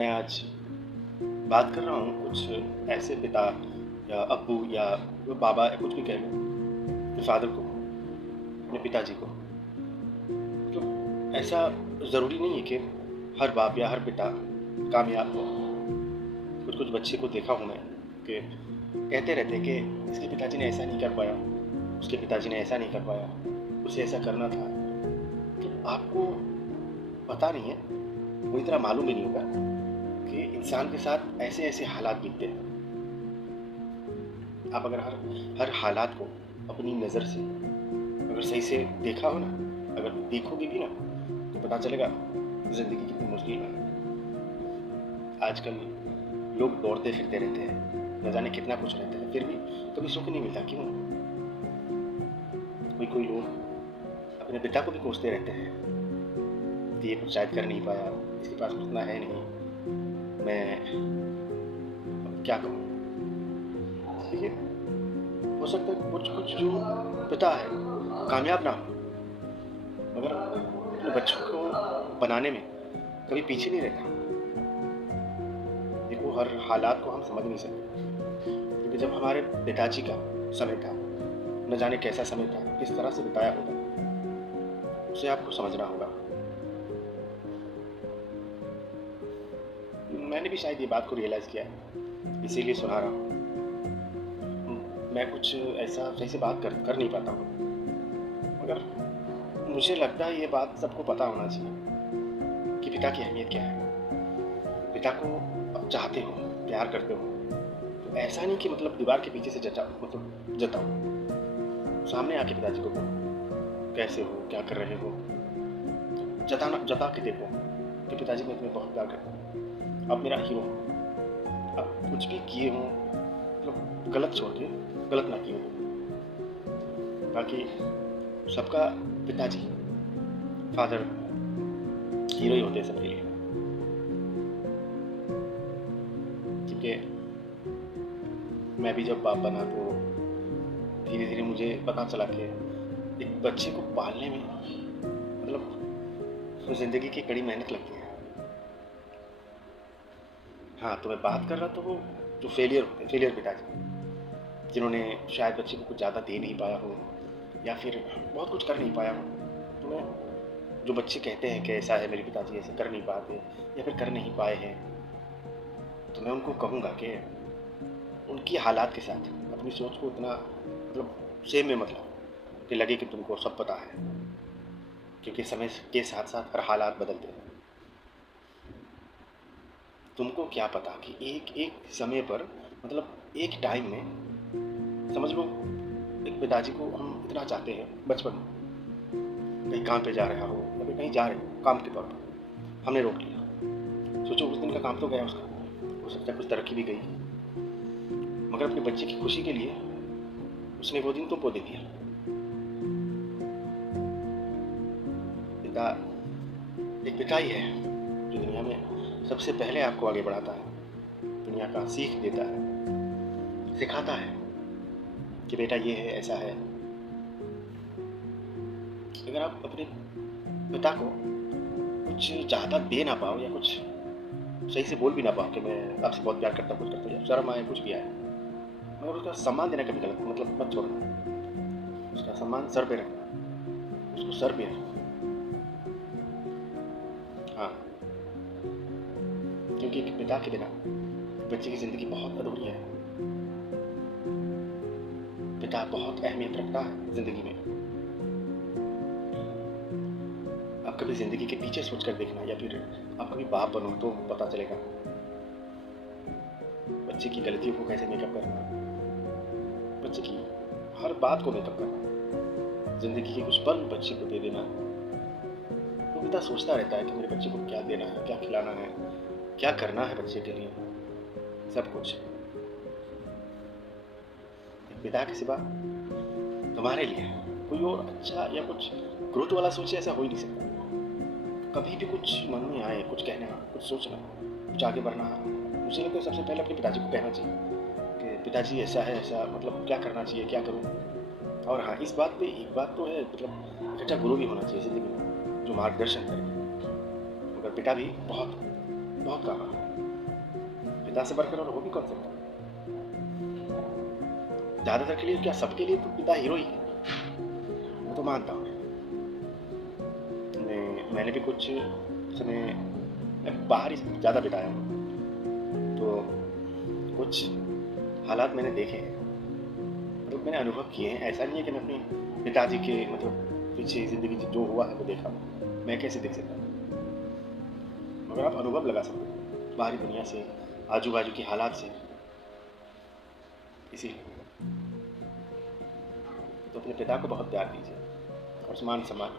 मैं आज बात कर रहा हूँ कुछ ऐसे पिता या अब्बू या बाबा या कुछ भी कह लो, अपने फादर को, अपने पिताजी को। तो ऐसा ज़रूरी नहीं है कि हर बाप या हर पिता कामयाब हो। कुछ कुछ बच्चे को देखा हूँ मैं कि कहते रहते हैं कि इसके पिताजी ने ऐसा नहीं कर पाया, उसके पिताजी ने ऐसा नहीं कर पाया, उसे ऐसा करना था। तो आपको पता नहीं है, पूरी तरह मालूम भी नहीं होगा कि इंसान के साथ ऐसे ऐसे हालात बीतते हैं। आप अगर हर हर हालात को अपनी नज़र से अगर सही से देखा हो ना, अगर देखोगे भी ना, तो पता चलेगा ज़िंदगी कितनी मुश्किल है। आजकल लोग दौड़ते फिरते रहते हैं, न जाने कितना कुछ रहता है, फिर भी कभी सुख नहीं मिलता। क्यों? कोई कोई लोग अपने पिता को भी कोसते रहते हैं कि ये कुछ शायद कर नहीं पाया, इसके पास उतना है नहीं, मैं अब क्या कहूँ। देखिए, हो सकता है कुछ कुछ जो पिता है कामयाब ना हो, मगर अपने बच्चों को बनाने में कभी पीछे नहीं रहता। देखो, हर हालात को हम समझ नहीं सकते, क्योंकि जब हमारे पिताजी का समय था, न जाने कैसा समय था, किस तरह से बिताया होगा, उसे आपको समझना होगा। मैंने भी शायद ये बात को रियलाइज़ किया है, इसीलिए सुना रहा हूँ। मैं कुछ ऐसा सही से बात कर नहीं पाता हूँ, मगर मुझे लगता है ये बात सबको पता होना चाहिए कि पिता की अहमियत क्या है। पिता को आप चाहते हो, प्यार करते हो, तो ऐसा नहीं कि मतलब दीवार के पीछे से जताओ। सामने आके पिताजी को बोलो, कैसे हो, क्या कर रहे हो, जता के देखो कि पिताजी मैं तुम्हें बहुत प्यार करता हूँ, आप मेरा हीरो हो। आप कुछ भी किए हो, मतलब गलत छोड़ के गलत ना किए हो। बाकी सबका पिताजी, फादर हीरो ही होते हैं सबके लिए। क्योंकि मैं भी जब बाप बना तो धीरे धीरे मुझे पता चला कि एक बच्चे को पालने में मतलब ज़िंदगी की कड़ी मेहनत लगती है। हाँ, तो मैं बात कर रहा तो वो जो फेलियर होते हैं, फेलियर पिताजी, जिन्होंने शायद बच्चे को कुछ ज़्यादा दे नहीं पाया हो या फिर बहुत कुछ कर नहीं पाया हो। तो मैं जो बच्चे कहते हैं कि ऐसा है, मेरे पिताजी ऐसे कर नहीं पाते या फिर कर नहीं पाए हैं, तो मैं उनको कहूँगा कि उनकी हालात के साथ अपनी सोच को इतना मतलब सेम में मत लाओ कि लगे कि तुमको सब पता है, क्योंकि समय के साथ साथ हर हालात बदलते हैं। तुमको क्या पता कि एक एक समय पर मतलब एक टाइम में समझ लो एक पिताजी को हम इतना चाहते हैं बचपन में, कहीं काम पे जा रहा हो या फिर कहीं जा रहे हो काम के तौर पर, हमने रोक लिया। सोचो उस दिन का काम तो गया उसका, हो सकता है कुछ तरक्की भी गई, मगर अपने बच्चे की खुशी के लिए उसने वो दिन तुमको दे दिया। पिता एक पिता ही है जो दुनिया में सबसे पहले आपको आगे बढ़ाता है, दुनिया का सीख देता है, सिखाता है कि बेटा ये है, ऐसा है। अगर आप अपने पिता को कुछ ज़्यादा दे ना पाओ या कुछ सही से बोल भी ना पाओ कि मैं आपसे बहुत प्यार करता हूँ, कुछ करता हूँ, शर्म आए, कुछ भी आए, मगर उसका सम्मान देना कभी गलत मतलब मत छोड़ना। उसका सम्मान सर पे रखना, उसको सर पे रखना। हाँ, क्योंकि एक पिता के बिना बच्चे की ज़िंदगी बहुत अधूरी है। पिता बहुत अहमियत रखता है ज़िंदगी में। आप कभी ज़िंदगी के पीछे सोच कर देखना, या फिर आप कभी बाप बनो तो पता चलेगा बच्चे की गलतियों को कैसे मेकअप करना, बच्चे की हर बात को मेकअप करना, ज़िंदगी के कुछ पल बच्चे को दे देना। तो पिता सोचता रहता है कि मेरे बच्चे को क्या देना है, क्या खिलाना है, क्या करना है बच्चे के लिए, सब कुछ। एक पिता के सिवा तुम्हारे लिए कोई और अच्छा या कुछ ग्रोथ वाला सोचे, ऐसा हो ही नहीं सकता। कभी भी कुछ मन में आए, कुछ कहना, कुछ सोचना, कुछ आगे बढ़ना, मुझे लगता है सबसे पहले अपने पिताजी को कहना चाहिए कि पिताजी ऐसा है, ऐसा मतलब क्या करना चाहिए, क्या करूँ। और हाँ, इस बात पे एक बात तो है, मतलब एक अच्छा गुरु भी होना चाहिए ज़िंदगी में जो मार्गदर्शन करे। मगर पिता भी बहुत बहुत काम आता है। पिता से बढ़कर और हो भी कौन सकता है? ज़्यादातर के लिए, क्या सबके लिए तो पिता हीरो ही है, वो तो मानता हूँ। मैंने भी कुछ समय मैं बाहर ही ज़्यादा बिताया हूँ, तो कुछ हालात मैंने देखे हैं, मतलब मैंने अनुभव किए हैं। ऐसा नहीं है कि मैं अपने पिताजी के मतलब पीछे ज़िंदगी जो हुआ है वो देखा, मैं कैसे देख सकता हूँ? मगर आप अनुभव लगा सकते हो बाहरी दुनिया से, आजू बाजू के हालात से। इसीलिए तो अपने पिता को बहुत प्यार दीजिए और मान सम्मान